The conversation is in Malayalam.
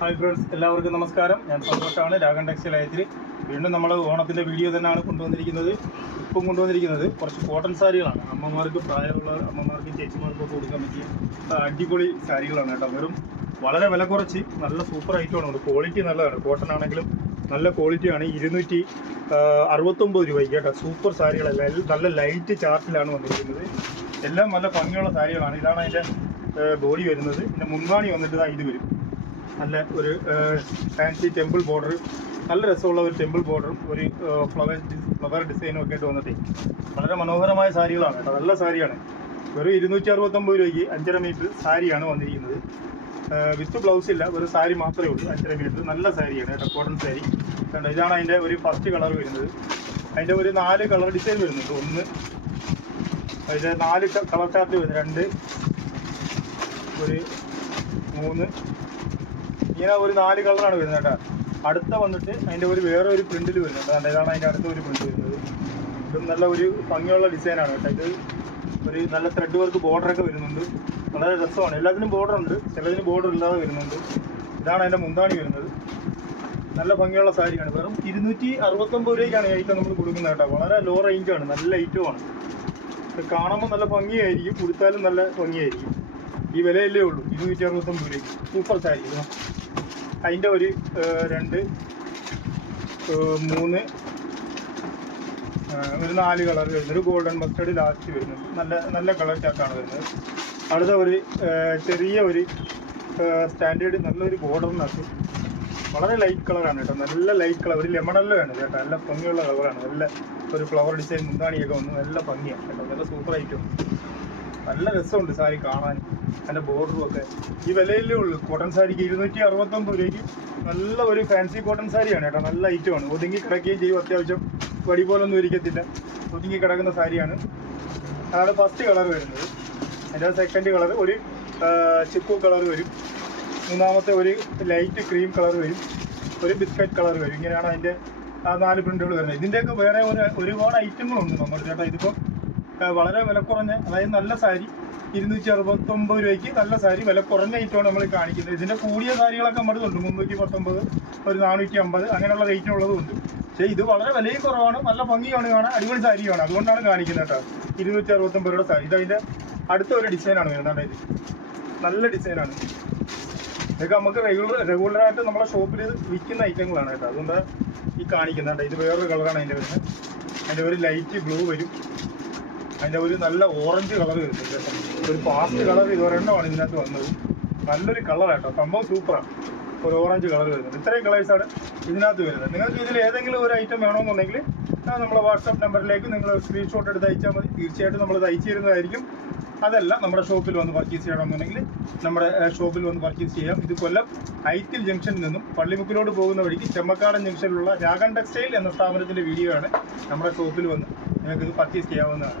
ഹായ് ഫ്രണ്ട്സ് എല്ലാവർക്കും നമസ്കാരം. ഞാൻ സന്തോഷാണ്. രാഗൻ ടെക്സ്റ്റൈൽ ആയത്തിൽ വീണ്ടും നമ്മൾ ഓണത്തിന്റെ വീഡിയോ തന്നെയാണ് കൊണ്ടുവന്നിരിക്കുന്നത്. ഇപ്പം കൊണ്ടുവന്നിരിക്കുന്നത് കുറച്ച് കോട്ടൺ സാരികളാണ്. അമ്മമാർക്ക് പ്രായമുള്ള അമ്മമാർക്ക് ചേച്ചിമാർക്ക് ഒക്കെ കൊടുക്കാൻ പറ്റിയ അടിപൊളി സാരികളാണ് കേട്ടോ. വെറും വളരെ വില കുറച്ച് നല്ല സൂപ്പർ ഐറ്റമാണ് ക്വാളിറ്റി നല്ലതാണ്. കോട്ടൺ ആണെങ്കിലും നല്ല ക്വാളിറ്റിയാണ് ഇരുന്നൂറ്റി അറുപത്തൊമ്പത് രൂപയ്ക്ക് കേട്ടോ. സൂപ്പർ സാരികളല്ല നല്ല ലൈറ്റ് ചാർട്ടിലാണ് വന്നിരിക്കുന്നത്. എല്ലാം നല്ല ഭംഗിയുള്ള സാരികളാണ്. ഇതാണ് അതിന്റെ ബോഡി വരുന്നത്. പിന്നെ മുൻവാണി വന്നിട്ട് ഇത് വരും. നല്ല ഒരു ഫാൻസി ടെമ്പിൾ ബോർഡർ നല്ല രസമുള്ള ഒരു ടെമ്പിൾ ബോർഡറും ഒരു ഫ്ലവർ ഫ്ലവർ ഡിസൈനും ഒക്കെ ആയിട്ട് വന്നിട്ട്. വളരെ മനോഹരമായ സാരികളാണ് കേട്ടോ. നല്ല സാരിയാണ്. ഒരു ഇരുന്നൂറ്റി അറുപത്തൊമ്പത് രൂപയ്ക്ക് അഞ്ചര മീറ്റർ സാരിയാണ് വന്നിരിക്കുന്നത്. വിത്ത് ബ്ലൗസ് ഇല്ല. ഒരു സാരി മാത്രമേ ഉള്ളൂ. അഞ്ചര മീറ്റർ നല്ല സാരിയാണ് കേട്ടോ. കോട്ടൺ സാരി. കണ്ടോ ഇതാണ് അതിന്റെ ഒരു ഫസ്റ്റ് കളർ വരുന്നത്. അതിന്റെ ഒരു നാല് കളർ ഡിസൈൻ വരുന്നുണ്ട്. ഒന്ന് അതിന്റെ നാല് കളർ ചാർട്ട് വരുന്നത്. രണ്ട് ഒരു മൂന്ന് ഇങ്ങനെ ഒരു നാല് കളറാണ് വരുന്നത് കേട്ടോ. അടുത്ത വന്നിട്ട് അതിന്റെ ഒരു വേറെ ഒരു പ്രിന്റിൽ വരുന്നുണ്ട്. കണ്ടോ? ഇതാണ് അതിന്റെ അടുത്ത ഒരു പ്രിന്റ് വരുന്നത്. ഇതും നല്ല ഒരു ഭംഗിയുള്ള ഡിസൈനാണ് കേട്ടോ. ഇത് ഒരു നല്ല ത്രെഡ് വർക്ക് ബോർഡറൊക്കെ വരുന്നുണ്ട്. വളരെ രസമാണ്. എല്ലാത്തിനും ബോർഡർ ഉണ്ട്. ചിലതിന് ബോർഡർ ഇല്ലാതെ വരുന്നുണ്ട്. ഇതാണ് അതിന്റെ മുന്താണി വരുന്നത്. നല്ല ഭംഗിയുള്ള സാരിയാണ് വെറും ഇരുന്നൂറ്റി അറുപത്തൊമ്പത് രൂപയ്ക്കാണ് ഐറ്റം നമ്മൾ കൊടുക്കുന്നത് കേട്ടോ. വളരെ ലോ റേഞ്ചാണ് നല്ല ഐറ്റമാണ് ഇത് കാണുമ്പോൾ നല്ല ഭംഗിയായിരിക്കും. കൊടുത്താലും നല്ല ഭംഗിയായിരിക്കും. ഈ വിലയല്ലേ ഉള്ളൂ. ഇരുന്നൂറ്റി അറുപത്തൊമ്പത് രൂപയ്ക്ക് സൂപ്പർ സാരി അതിന്റെ ഒരു രണ്ട് മൂന്ന് ഒരു നാല് കളർ വരുന്നത് ഒരു ഗോൾഡൻ മസ്റ്റേഡ് ലാസ്റ്റ് വരുന്നുണ്ട് നല്ല നല്ല കളർ ചാക്കാണ് വരുന്നത്. അടുത്ത ഒരു ചെറിയ ഒരു സ്റ്റാൻഡേർഡ് നല്ലൊരു ബോർഡറിനകത്ത് വളരെ ലൈറ്റ് കളറാണ് കേട്ടോ. നല്ല ലൈറ്റ് കളർ ഒരു ലെമണല്ലോ ആണ് കേട്ടോ. നല്ല ഭംഗിയുള്ള കളറാണ്. നല്ല ഒരു ഫ്ലവർ ഡിസൈൻ മുന്താണിയൊക്കെ വന്നു. നല്ല ഭംഗിയാണ് കേട്ടോ. നല്ല സൂപ്പർ ഐറ്റം നല്ല രസമുണ്ട് സാരി കാണാൻ. അതിന്റെ ബോർഡറും ഒക്കെ. ഈ വിലയിലേ ഉള്ളൂ. കോട്ടൺ സാരിക്ക് ഇരുന്നൂറ്റി അറുപത്തൊമ്പത് രൂപയ്ക്ക് നല്ല ഒരു ഫാൻസി കോട്ടൺ സാരിയാണ് കേട്ടോ. നല്ല ഐറ്റമാണ് ഒതുങ്ങി കിടക്കുകയും ചെയ്യും. അത്യാവശ്യം വടി പോലൊന്നും ഇരിക്കത്തില്ല. ഒതുങ്ങി കിടക്കുന്ന സാരിയാണ്. അതാണ് ഫസ്റ്റ് കളർ വരുന്നത്. അതിന്റെ സെക്കൻഡ് കളർ ഒരു ചിക്കു കളർ വരും. മൂന്നാമത്തെ ഒരു ലൈറ്റ് ക്രീം കളർ വരും. ഒരു ബിസ്ക്കറ്റ് കളർ വരും. ഇങ്ങനെയാണ് അതിന്റെ നാല് പ്രിന്റുകൾ വരുന്നത്. ഇതിന്റെയൊക്കെ വേറെ ഒരു ഒരുപാട് ഐറ്റങ്ങളുണ്ട് നമ്മുടെ ചേട്ടാ. ഇതിപ്പോൾ വളരെ വില കുറഞ്ഞ അതായത് നല്ല സാരി ഇരുന്നൂറ്റി അറുപത്തൊമ്പത് രൂപയ്ക്ക് നല്ല സാരി വില കുറഞ്ഞ ഐറ്റമാണ് നമ്മൾ കാണിക്കുന്നത്. ഇതിന്റെ കൂടിയ സാരികളൊക്കെ നമ്മുടെ മുന്നൂറ്റി പത്തൊമ്പത് ഒരു നാനൂറ്റി അമ്പത് അങ്ങനെയുള്ള റേറ്റ് ഉള്ളതും ഉണ്ട്. പക്ഷേ ഇത് വളരെ വിലയും കുറവാണ് നല്ല ഭംഗിയാണ് കാണാൻ അടിപൊളി സാരിയാണ് അതുകൊണ്ടാണ് കാണിക്കുന്നത് കേട്ടോ. ഇരുന്നൂറ്റി അറുപത്തൊമ്പത് രൂപയുടെ സാരി. ഇത് അതിന്റെ അടുത്ത ഒരു ഡിസൈനാണ് വരുന്നത്. അതായത് നല്ല ഡിസൈനാണ് ഇതൊക്കെ നമുക്ക് റെഗുലർ റെഗുലറായിട്ട് നമ്മളെ ഷോപ്പിൽ വിൽക്കുന്ന ഐറ്റങ്ങളാണ് കേട്ടോ. അതുകൊണ്ട് ഈ കാണിക്കുന്നത്. കേട്ടോ ഇത് വേറൊരു കളറാണ് അതിന്റെ വരുന്നത്. അതിന്റെ ഒരു ലൈറ്റ് ബ്ലൂ വരും. അതിന്റെ ഒരു നല്ല ഓറഞ്ച് കളർ വരുന്നുണ്ട് കേട്ടോ. ഒരു പാസ്റ്റ് കളർ ഇത് ഒരെണ്ണമാണ് ഇതിനകത്ത് വന്നത്. നല്ലൊരു കളറാട്ടോ സംഭവം സൂപ്പറാണ് ഒരു ഓറഞ്ച് കളർ വരുന്നത്. ഇത്രയും കളേഴ്സാണ് ഇതിനകത്ത് വരുന്നത്. നിങ്ങൾക്ക് ഇതിൽ ഏതെങ്കിലും ഒരു ഐറ്റം വേണമെന്നുണ്ടെങ്കിൽ നമ്മുടെ വാട്സാപ്പ് നമ്പറിലേക്ക് നിങ്ങൾ സ്ക്രീൻഷോട്ട് എടുത്ത് അയച്ചാൽ മതി. തീർച്ചയായിട്ടും നമ്മൾ അയച്ചു തരുന്നതായിരിക്കും. അതല്ല നമ്മുടെ ഷോപ്പിൽ വന്ന് പർച്ചേസ് ചെയ്യണമെന്നുണ്ടെങ്കിൽ നമ്മുടെ ഷോപ്പിൽ വന്ന് പർച്ചേസ് ചെയ്യാം. ഇത് കൊല്ലം ഐത്തിൽ ജംഗ്ഷനിൽ നിന്നും പള്ളിമുക്കിലോട്ട് പോകുന്ന വഴിക്ക് ചെമ്മക്കാടൻ ജംഗ്ഷനിലുള്ള രാഗൻ ടെക്സ്റ്റൈൽ എന്ന സ്ഥാപനത്തിന്റെ വീഡിയോ ആണ് നമ്മുടെ ഷോപ്പിൽ വന്ന് നിങ്ങൾക്ക് ഇത് പർച്ചേസ് ചെയ്യാവുന്നതാണ്.